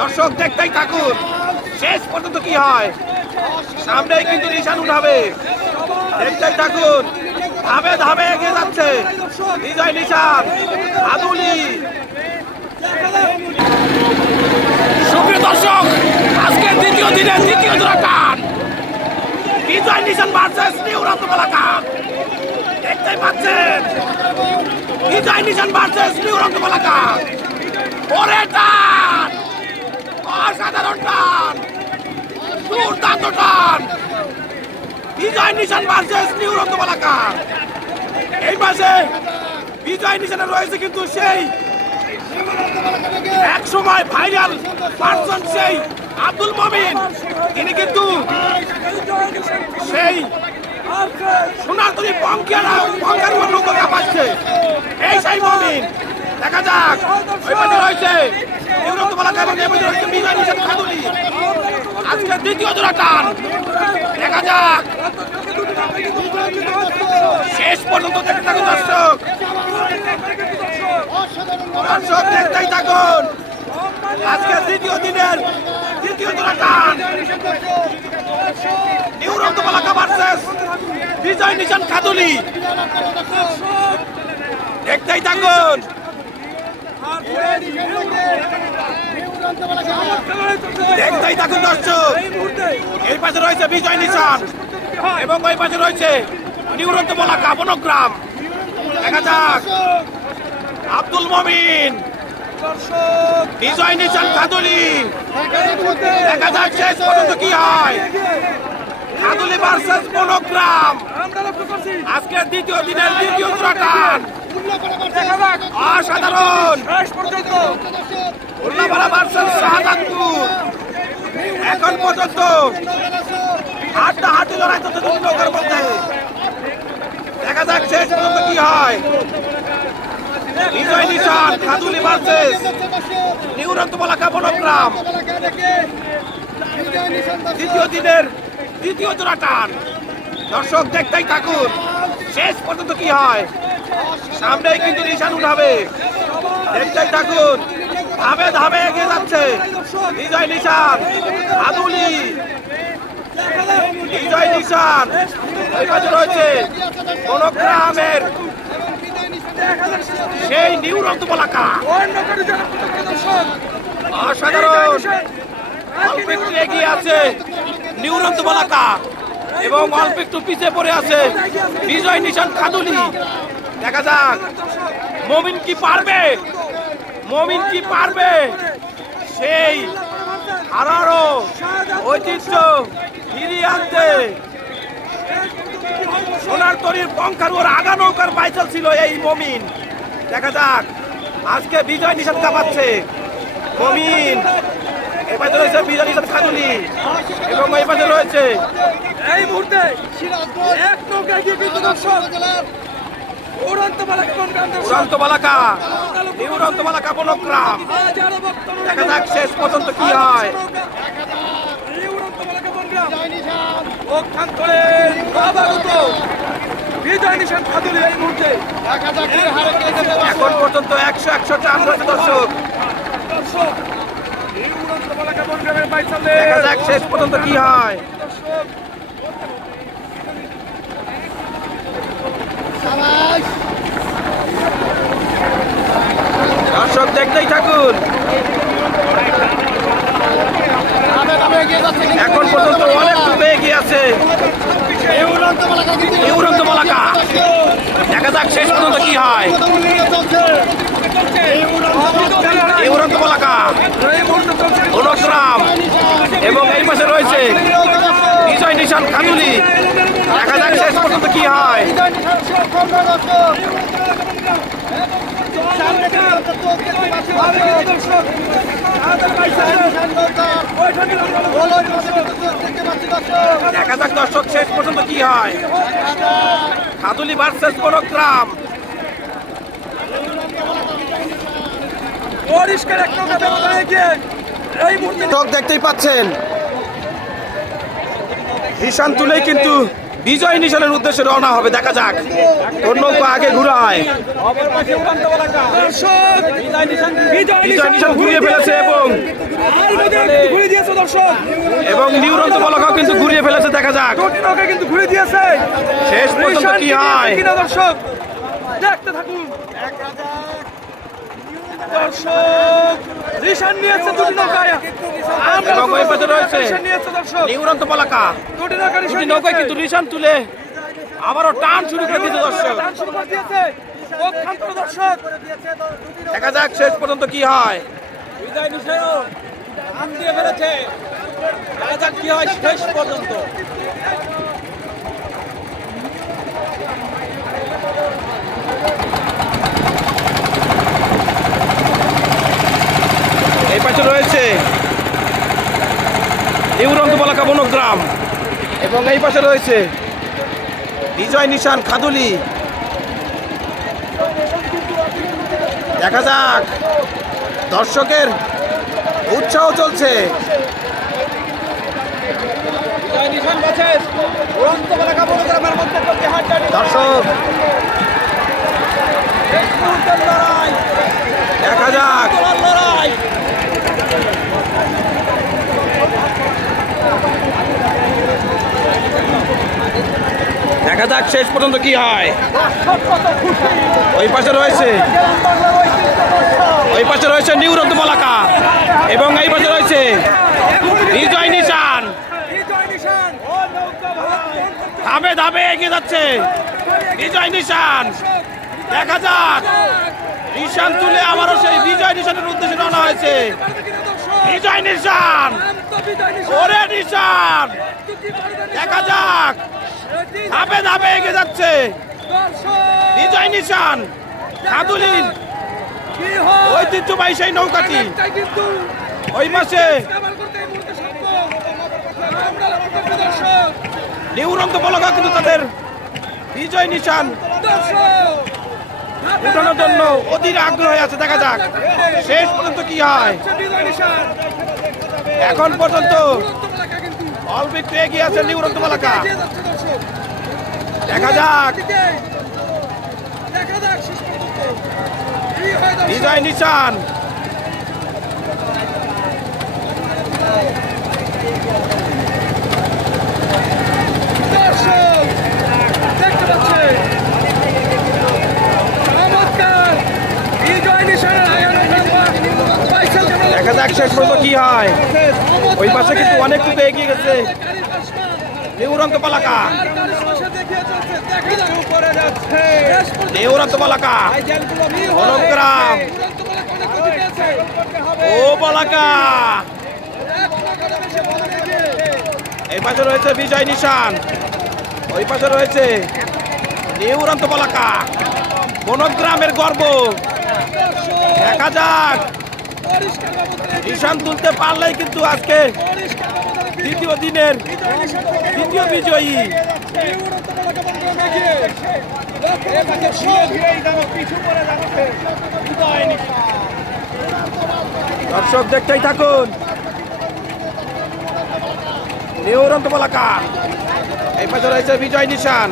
দর্শক দেখতেই থাকুন শেষ পর্যন্ত কি হয়। সামনেই কিন্তু নিশান উঠাবে, দেখতেই থাকুন। ধাপে ধাপে এগিয়ে যাচ্ছে বিজয় নিশান আদুলি। সুপ্রিয় দর্শক, আজকের দ্বিতীয় দিনের দ্বিতীয় জোড়া টান বিজয় নিশান ভার্সেস নিউ রত্নমালাকা। দেখতেই পাচ্ছেন বিজয় নিশান ভার্সেস নিউ রত্নমালাকা। ওরে টান, অসাধারণ টান, দুর্দান্ত টান। বিজয় নিশান ভার্সেস নিউ রত্নমালাকা। এই মাসে বিজয় নিশানে রয়েছে কিন্তু সেই এক সময় ভাইরাল পার্সন, সেই আব্দুল মমিন। তিনি কিন্তু সেই সোনার তৈরি পঙ্কের নৌকা পাচ্ছে। এই সেই মমিন, দেখা যাক। ওই পাশে রয়েছে নিউ রত্নমালাকা এবং এই পাশে রয়েছে বিজয় নিশান খাদুলি। আজকে দ্বিতীয় জোড়া টান, দেখা যাক শেষ পর্যন্ত দেখতে থাকুন দর্শক। দর্শক দেখতেই থাকুন আজকে দ্বিতীয় দিনের দ্বিতীয় জোড়া টান নিউ রত্নমালাকা ভার্সেস বিজয় নিশান খাদুলি। দেখতেই থাকুন। দেখতেই থাকুন দর্শক। এই পাশে রয়েছে বিজয় নিশান এবং ওই পাশে রয়েছে নিউ রত্নমালাকা বনগ্রাম। দেখা যাক আব্দুল মমিন, বিজয় নিশান খাদুলি। দেখা যাক শেষ পর্যন্ত কি হয়। খাদুলি ভার্সেস বনগ্রাম আজকের দ্বিতীয় দিনের দ্বিতীয় জোড়া টান। অসাধারণ। উল্লাপাড়া ভার্সেস শাহজাদপুর। এখন পর্যন্ত হাড্ডাহাড্ডি লড়াই চলছে দুটি নৌকার মধ্যে। দেখা যাক শেষ পর্যন্ত কি হয়। বিজয় নিশান খাদুলি ভার্সেস নিউ রত্নমালাকা বনগ্রাম দ্বিতীয় দিনের দ্বিতীয় জোড়া টান। দর্শক দেখতেই থাকুন শেষ পর্যন্ত কি হয়। সামনেই কিন্তু নিশান উঠাবে, দেখতেই থাকুন। ধাপে ধাপে এগিয়ে যাচ্ছে বিজয় নিশান আদুলি। বিজয় নিশান এই পাশে রয়েছে বনগ্রামের সেই নিউ রত্নমালাকা। অসাধারণ। অল্প একটু এগিয়ে আছে নিউ রত্নমালাকা এবং অল্প একটু পিছিয়ে পড়ে আছে বিজয় নিশান খাদুলি। দেখা যাক মমিন কি পারবে, মমিন কি পারবে সেই হারারো ঐতিহ্য ফিরিয়ে আনতে। সোনার তরীর পঙ্খার ওর আগা নৌকার বাইচাল ছিল এই মমিন। দেখা যাক আজকে বিজয় নিশান কাঁপাচ্ছে মমিন। এই পাশে রয়েছে বিজয় নিশান খাদুলি এবং এই পাশে রয়েছে এই মুহূর্তে এক নৌকায় গিয়ে কিন্তু দর্শক উড়ন্তমালাকা নিউ রত্নমালাকা বনগ্রাম। দেখা যাক শেষ পর্যন্ত কি হয়। এখন পর্যন্ত 100 টান রয়েছে দর্শক। দেখা যাক শেষ পর্যন্ত কি হয়। দর্শক দেখতেই থাকুন। এখন পর্যন্ত অনেক দূরে এগিয়ে আছে নিউ রত্নমালাকা। দেখা যাক শেষ পর্যন্ত কি হয়। নিউ রত্নমালাকা বনগ্রাম এবং এই পাশে রয়েছে বিজয় নিশান খাদুলি। দেখা যাক শেষ পর্যন্ত কি হয়। দেখা যাক দর্শক শেষ পর্যন্ত কি হয়। খাদুলি ভার্সেস বনগ্রাম। দেখতেই পাচ্ছেন নিশান তুলেই কিন্তু বিজয় নিশানের উদ্দেশ্যে রওনা হবে। দেখা যাক কোন নৌকা আগে ঘুরায়। বিজয় নিশান ঘুরিয়ে ফেলেছে এবং নিউরন্ত পলাকাও কিন্তু ঘুরিয়ে ফেলেছে। দেখা যাক কিন্তু ঘুরে দিয়েছে। শেষ পর্যন্ত কি হয়। দর্শক দেখতে থাকুন। দর্শক রিশান নিয়েছে দুটি নৌকায়। এবং ওই পাশে রয়েছে রিশান নিয়েছে দর্শক। নিউরন্ত পলাকা। দুটি নৌকা রিশান দুটি নৌকায় কিন্তু রিশান তুলে আবারও টান শুরু করে দিতে দর্শক। টান শুরু করে দিয়েছে। পক্ষান্তর দর্শক দেখা যাক শেষ পর্যন্ত কি হয়। বিজয় নিশানও টান দিয়ে ফেলেছে। দেখা যাক কি হয় শেষ পর্যন্ত। এই পাশে রয়েছে নিউরন্ত পলাকা বনগ্রাম এবং এই পাশে রয়েছে বিজয় নিশান খাদুলি। দেখা যাক দর্শকের উৎসাহ চলছে। দর্শক দেখা যাক দেখা যাক শেষ পর্যন্ত কি হয়। ওই পাশে রয়েছে নিউরন্ত পলাকা এবং এই পাশে রয়েছে বিজয় নিশান। ধাপে ধাপে এগিয়ে যাচ্ছে বিজয় নিশান। দেখা যাক নিশান তুলে আবারও সেই বিজয় নিশানের উদ্দেশ্যে রওনা হয়েছে। বিজয় নিশান, ওরে নিশান, দেখা যাক ধাপে ধাপে এগিয়ে যাচ্ছে বিজয় নিশান খাদুলির ঐতিহ্যবাহী সেই নৌকাটি। ওই পাশে নিউরন্ত পলাকা কিন্তু তাদের বিজয় নিশান উঠানোর জন্য অধীর আগ্রহ আছে। দেখা যাক শেষ পর্যন্ত কি হয়। এখন পর্যন্ত অল্প একটু এগিয়ে আছে নিউরন্ত পলাকা। দেখা যাক বিজয় নিশান দেখা যাক শেষ পর্যন্ত কি হয়। ওই পাশে কিন্তু অনেকটুকু এগিয়ে গেছে নিউরন্ত পলাকা। নিউরন্ত পলাকা বনগ্রাম ও পলাকা। এই পাশে রয়েছে বিজয় নিশান, ওই পাশে রয়েছে নিউরন্ত পলাকা বনগ্রামের গর্ব। দেখা যাক নিশান তুলতে পারলেই কিন্তু আজকে দ্বিতীয় দিনের দ্বিতীয় বিজয়ী। দর্শক দেখতেই থাকুন নিউরন্ত পলাকা। এই পাশে রয়েছে বিজয় নিশান।